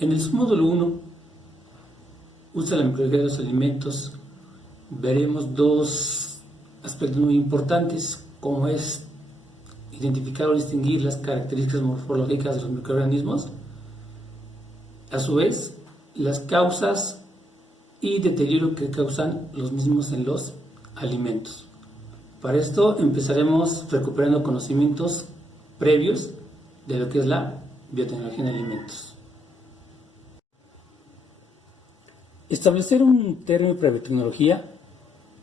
En el módulo 1, uso de la microbiología de los alimentos, veremos dos aspectos muy importantes, como es identificar o distinguir las características morfológicas de los microorganismos, a su vez, las causas y deterioro que causan los mismos en los alimentos. Para esto empezaremos recuperando conocimientos previos de lo que es la biotecnología en alimentos. Establecer un término para biotecnología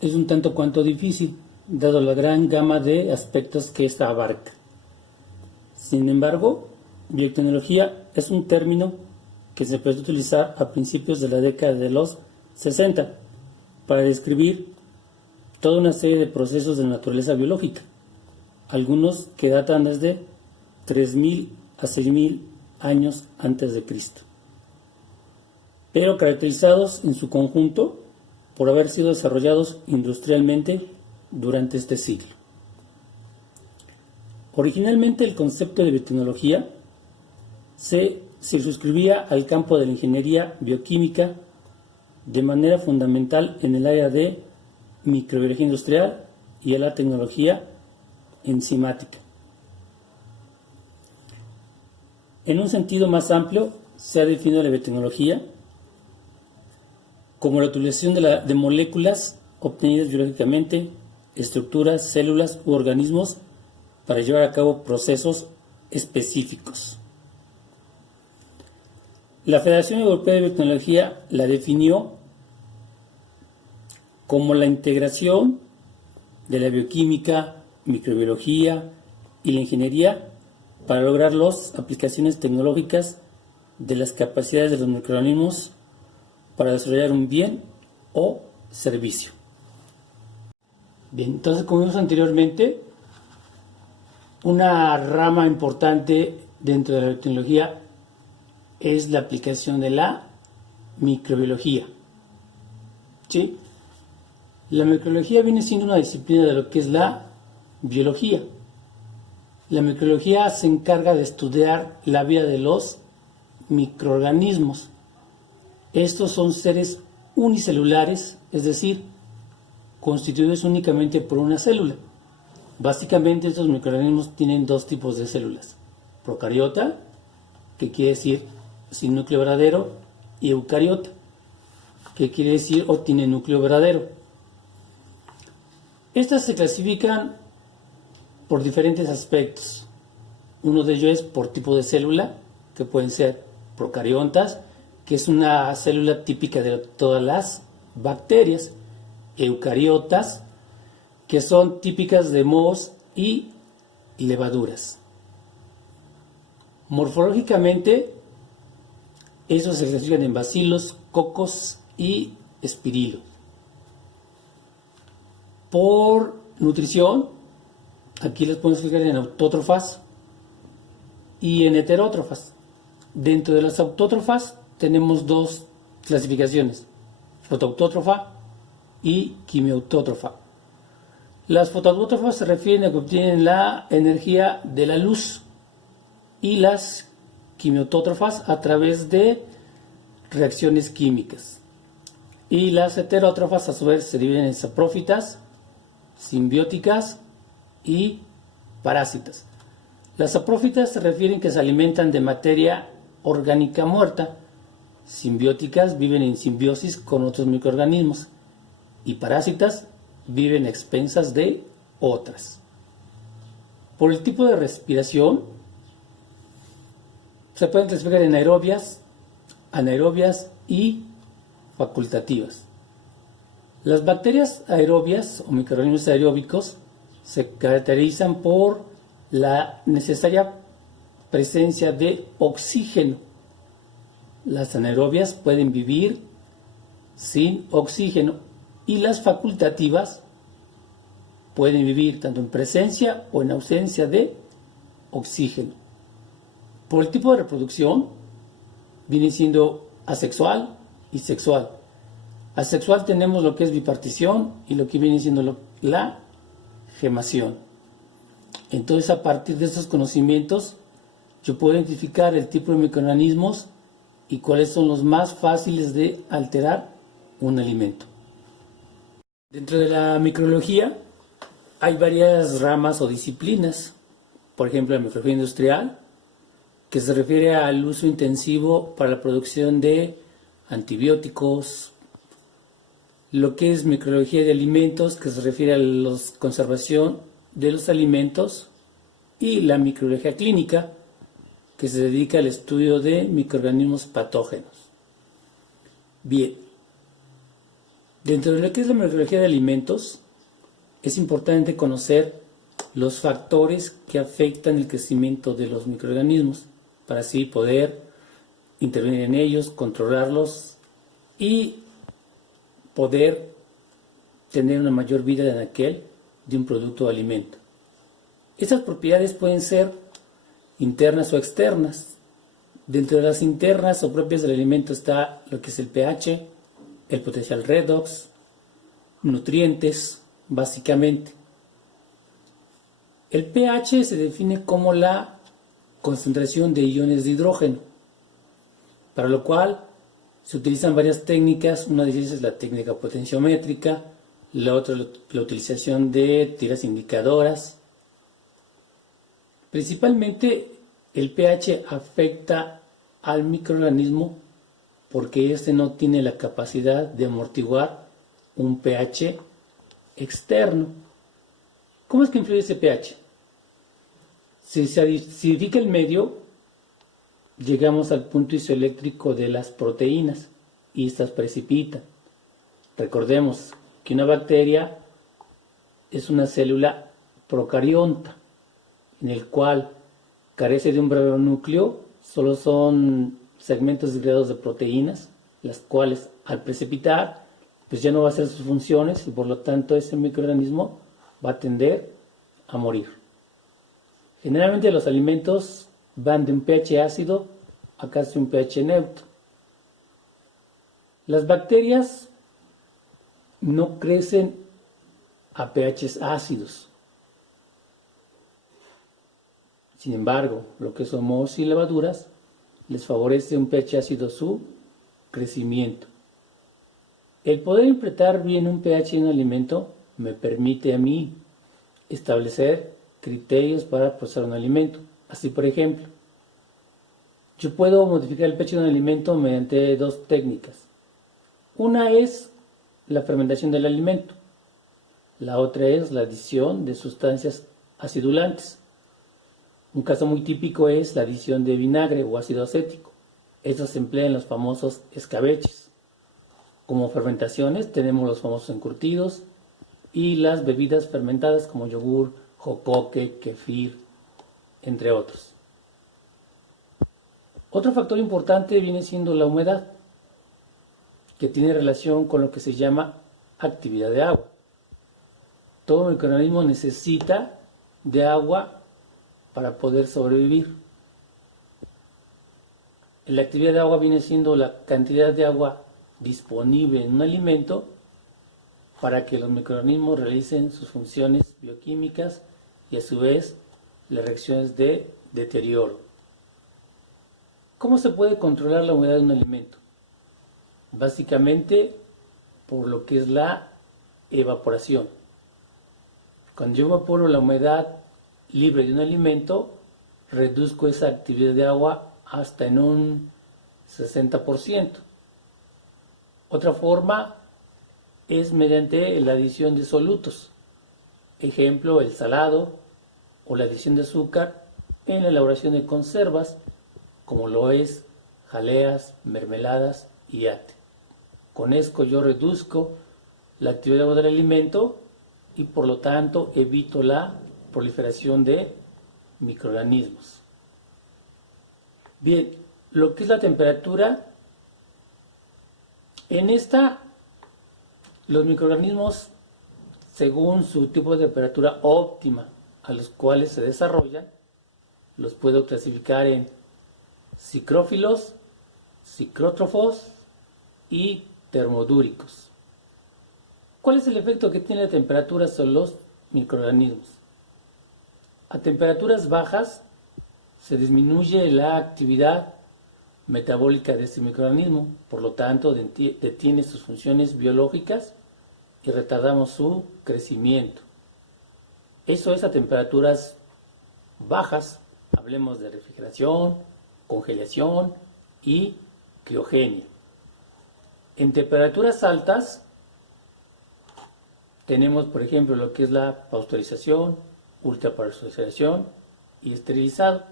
es un tanto cuanto difícil, dado la gran gama de aspectos que ésta abarca. Sin embargo, biotecnología es un término que se puede utilizar a principios de la década de los 60 para describir toda una serie de procesos de naturaleza biológica, algunos que datan desde 3.000 a 6.000 años antes de Cristo, pero caracterizados en su conjunto por haber sido desarrollados industrialmente durante este siglo. Originalmente el concepto de biotecnología se circunscribía al campo de la ingeniería bioquímica de manera fundamental en el área de microbiología industrial y a la tecnología enzimática. En un sentido más amplio, se ha definido la biotecnología como la utilización de moléculas obtenidas biológicamente, estructuras, células u organismos para llevar a cabo procesos específicos. La Federación Europea de Biotecnología la definió como la integración de la bioquímica, microbiología y la ingeniería para lograr las aplicaciones tecnológicas de las capacidades de los microorganismos para desarrollar un bien o servicio. Bien, entonces, como vimos anteriormente, una rama importante dentro de la biotecnología es la aplicación de la microbiología. ¿Sí? La microbiología viene siendo una disciplina de lo que es la biología. La microbiología se encarga de estudiar la vida de los microorganismos. Estos son seres unicelulares, es decir, constituidos únicamente por una célula. Básicamente estos microorganismos tienen dos tipos de células: procariota, que quiere decir sin núcleo verdadero, y eucariota, que quiere decir o tiene núcleo verdadero. Estas se clasifican por diferentes aspectos. Uno de ellos es por tipo de célula, que pueden ser procariontas, que es una célula típica de todas las bacterias; eucariotas, que son típicas de mohos y levaduras. Morfológicamente, esos se clasifican en bacilos, cocos y espirilos. Por nutrición, aquí les podemos explicar en autótrofas y en heterótrofas. Dentro de las autótrofas tenemos dos clasificaciones: fotoautótrofa y quimiautótrofa. Las fotoautótrofas se refieren a que obtienen la energía de la luz, y las quimiautótrofas a través de reacciones químicas. Y las heterótrofas a su vez se dividen en saprófitas, simbióticas y parásitas. Las saprófitas se refieren que se alimentan de materia orgánica muerta. Simbióticas viven en simbiosis con otros microorganismos, y parásitas viven a expensas de otras. Por el tipo de respiración, se pueden clasificar en aerobias, anaerobias y facultativas. Las bacterias aerobias o microorganismos aeróbicos se caracterizan por la necesaria presencia de oxígeno. Las anaerobias pueden vivir sin oxígeno, y las facultativas pueden vivir tanto en presencia o en ausencia de oxígeno. Por el tipo de reproducción, viene siendo asexual y sexual. Asexual tenemos lo que es bipartición y lo que viene siendo la gemación. Entonces, a partir de estos conocimientos, yo puedo identificar el tipo de microorganismos y cuáles son los más fáciles de alterar un alimento. Dentro de la microbiología hay varias ramas o disciplinas. Por ejemplo, la microbiología industrial, que se refiere al uso intensivo para la producción de antibióticos. Lo que es microbiología de alimentos, que se refiere a la conservación de los alimentos. Y la microbiología clínica, que se dedica al estudio de microorganismos patógenos. Bien, dentro de lo que es la microbiología de alimentos, es importante conocer los factores que afectan el crecimiento de los microorganismos, para así poder intervenir en ellos, controlarlos y poder tener una mayor vida en aquel de un producto o alimento. Estas propiedades pueden ser internas o externas. Dentro de las internas o propias del alimento está lo que es el pH, el potencial redox, nutrientes, básicamente. El pH se define como la concentración de iones de hidrógeno, para lo cual se utilizan varias técnicas. Una de ellas es la técnica potenciométrica, la otra la utilización de tiras indicadoras. Principalmente el pH afecta al microorganismo porque éste no tiene la capacidad de amortiguar un pH externo. ¿Cómo es que influye ese pH? Si se acidifica el medio, llegamos al punto isoeléctrico de las proteínas y estas precipitan. Recordemos que una bacteria es una célula procarionta, en el cual carece de un verdadero núcleo, solo son segmentos disgregados de proteínas, las cuales al precipitar, pues ya no va a hacer sus funciones y por lo tanto ese microorganismo va a tender a morir. Generalmente los alimentos van de un pH ácido a casi un pH neutro. Las bacterias no crecen a pHs ácidos. Sin embargo, lo que son mohos y levaduras les favorece un pH ácido su crecimiento. El poder interpretar bien un pH en un alimento me permite a mí establecer criterios para procesar un alimento. Así, por ejemplo, yo puedo modificar el pH de un alimento mediante dos técnicas. Una es la fermentación del alimento. La otra es la adición de sustancias acidulantes. Un caso muy típico es la adición de vinagre o ácido acético. Esto se emplea en los famosos escabeches. Como fermentaciones tenemos los famosos encurtidos y las bebidas fermentadas como yogur, jocoque, kefir, entre otros. Otro factor importante viene siendo la humedad, que tiene relación con lo que se llama actividad de agua. Todo microorganismo necesita de agua para poder sobrevivir. La actividad de agua viene siendo la cantidad de agua disponible en un alimento para que los microorganismos realicen sus funciones bioquímicas y a su vez las reacciones de deterioro. ¿Cómo se puede controlar la humedad de un alimento? Básicamente por lo que es la evaporación. Cuando yo evaporo la humedad libre de un alimento, reduzco esa actividad de agua hasta en un 60%. Otra forma es mediante la adición de solutos. Ejemplo, el salado o la adición de azúcar en la elaboración de conservas, como lo es jaleas, mermeladas y ate. Con esto yo reduzco la actividad de agua del alimento y por lo tanto evito la proliferación de microorganismos. Bien, lo que es la temperatura, en esta los microorganismos, según su tipo de temperatura óptima a los cuales se desarrollan, los puedo clasificar en psicrófilos, psicrótrofos y termodúricos. ¿Cuál es el efecto que tiene la temperatura sobre los microorganismos? A temperaturas bajas se disminuye la actividad metabólica de este microorganismo, por lo tanto detiene sus funciones biológicas y retardamos su crecimiento. Eso es a temperaturas bajas, hablemos de refrigeración, congelación y criogenia. En temperaturas altas tenemos, por ejemplo, lo que es la pasteurización, ultrapasteurización y esterilizado.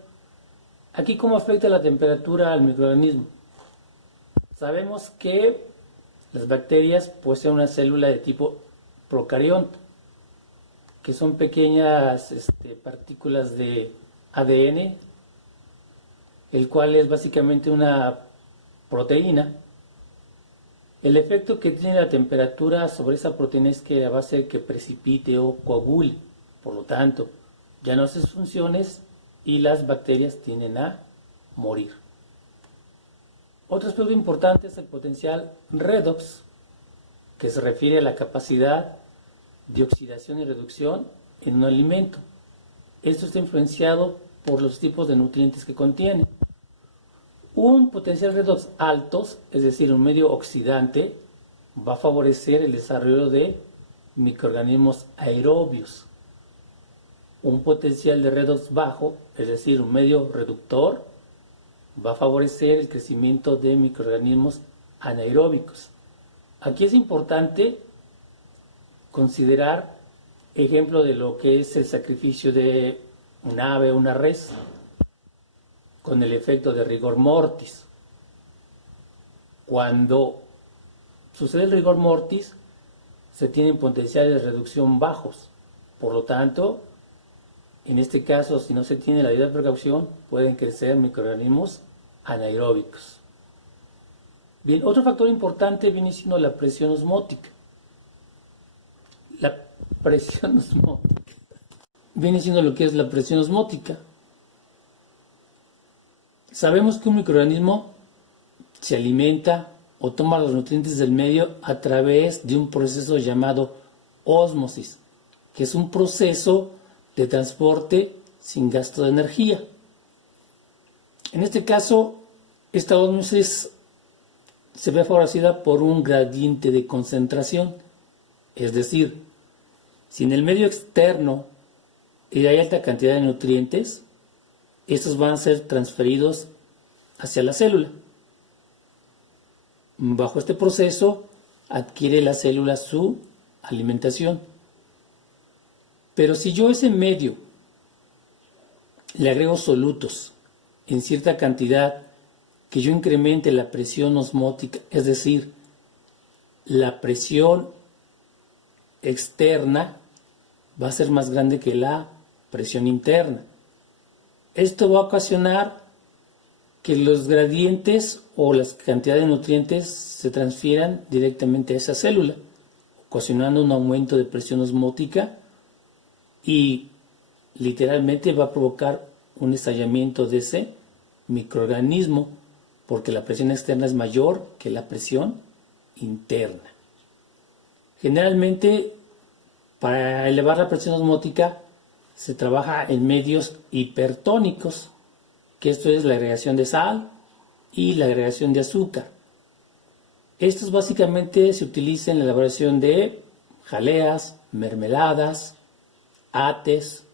Aquí, ¿cómo afecta la temperatura al microorganismo? Sabemos que las bacterias poseen una célula de tipo procarionte, que son pequeñas partículas de ADN, el cual es básicamente una proteína. El efecto que tiene la temperatura sobre esa proteína es que va a hacer que precipite o coagule, por lo tanto, ya no hace sus funciones y las bacterias tienden a morir. Otro aspecto importante es el potencial redox, que se refiere a la capacidad de oxidación y reducción en un alimento. Esto está influenciado por los tipos de nutrientes que contiene. Un potencial redox alto, es decir, un medio oxidante, va a favorecer el desarrollo de microorganismos aerobios. Un potencial de redox bajo, es decir, un medio reductor, va a favorecer el crecimiento de microorganismos anaeróbicos. Aquí es importante considerar ejemplo de lo que es el sacrificio de un ave o una res con el efecto de rigor mortis. Cuando sucede el rigor mortis, se tienen potenciales de reducción bajos. Por lo tanto, en este caso, si no se tiene la debida precaución, pueden crecer microorganismos anaeróbicos. Bien, otro factor importante viene siendo la presión osmótica. La presión osmótica viene siendo lo que es la presión osmótica. Sabemos que un microorganismo se alimenta o toma los nutrientes del medio a través de un proceso llamado ósmosis, que es un proceso de transporte sin gasto de energía. En este caso, esta ósmosis se ve favorecida por un gradiente de concentración, es decir, si en el medio externo hay alta cantidad de nutrientes, estos van a ser transferidos hacia la célula. Bajo este proceso adquiere la célula su alimentación. Pero si yo a ese medio le agrego solutos en cierta cantidad, que yo incremente la presión osmótica, es decir, la presión externa va a ser más grande que la presión interna. Esto va a ocasionar que los gradientes o las cantidades de nutrientes se transfieran directamente a esa célula, ocasionando un aumento de presión osmótica y literalmente va a provocar un estallamiento de ese microorganismo, porque la presión externa es mayor que la presión interna. Generalmente, para elevar la presión osmótica se trabaja en medios hipertónicos, que esto es la agregación de sal y la agregación de azúcar. Estos básicamente se utilizan en la elaboración de jaleas, mermeladas, ates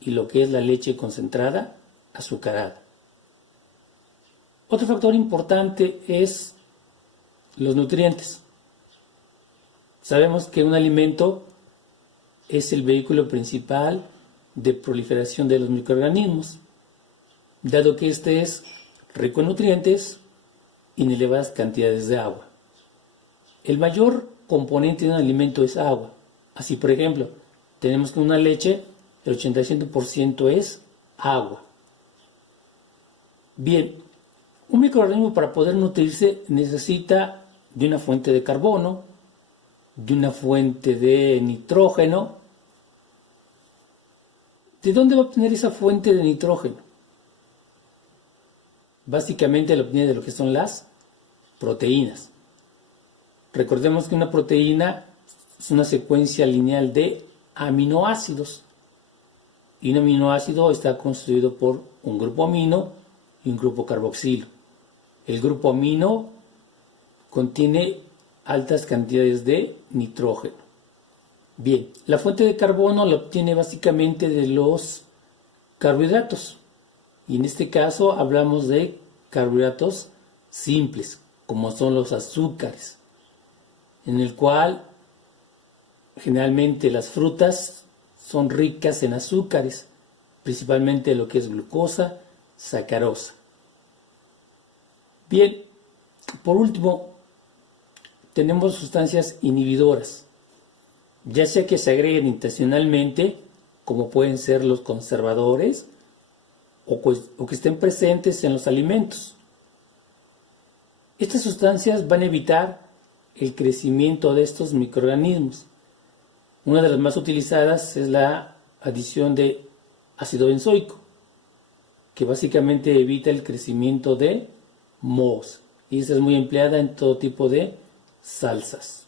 y lo que es la leche concentrada azucarada. Otro factor importante es los nutrientes. Sabemos que un alimento es el vehículo principal de proliferación de los microorganismos, dado que este es rico en nutrientes y en elevadas cantidades de agua. El mayor componente de un alimento es agua. Así, por ejemplo, tenemos que en una leche el 85% es agua. Bien, un microorganismo para poder nutrirse necesita de una fuente de carbono, de una fuente de nitrógeno. ¿De dónde va a obtener esa fuente de nitrógeno? Básicamente lo obtiene de lo que son las proteínas. Recordemos que una proteína es una secuencia lineal de aminoácidos. Y un aminoácido está constituido por un grupo amino y un grupo carboxilo. El grupo amino contiene altas cantidades de nitrógeno. Bien, la fuente de carbono la obtiene básicamente de los carbohidratos. Y en este caso hablamos de carbohidratos simples, como son los azúcares, en el cual generalmente las frutas son ricas en azúcares, principalmente lo que es glucosa, sacarosa. Bien, por último, tenemos sustancias inhibidoras, ya sea que se agreguen intencionalmente, como pueden ser los conservadores, o que estén presentes en los alimentos. Estas sustancias van a evitar el crecimiento de estos microorganismos. Una de las más utilizadas es la adición de ácido benzoico, que básicamente evita el crecimiento de mohos, y esa es muy empleada en todo tipo de salsas.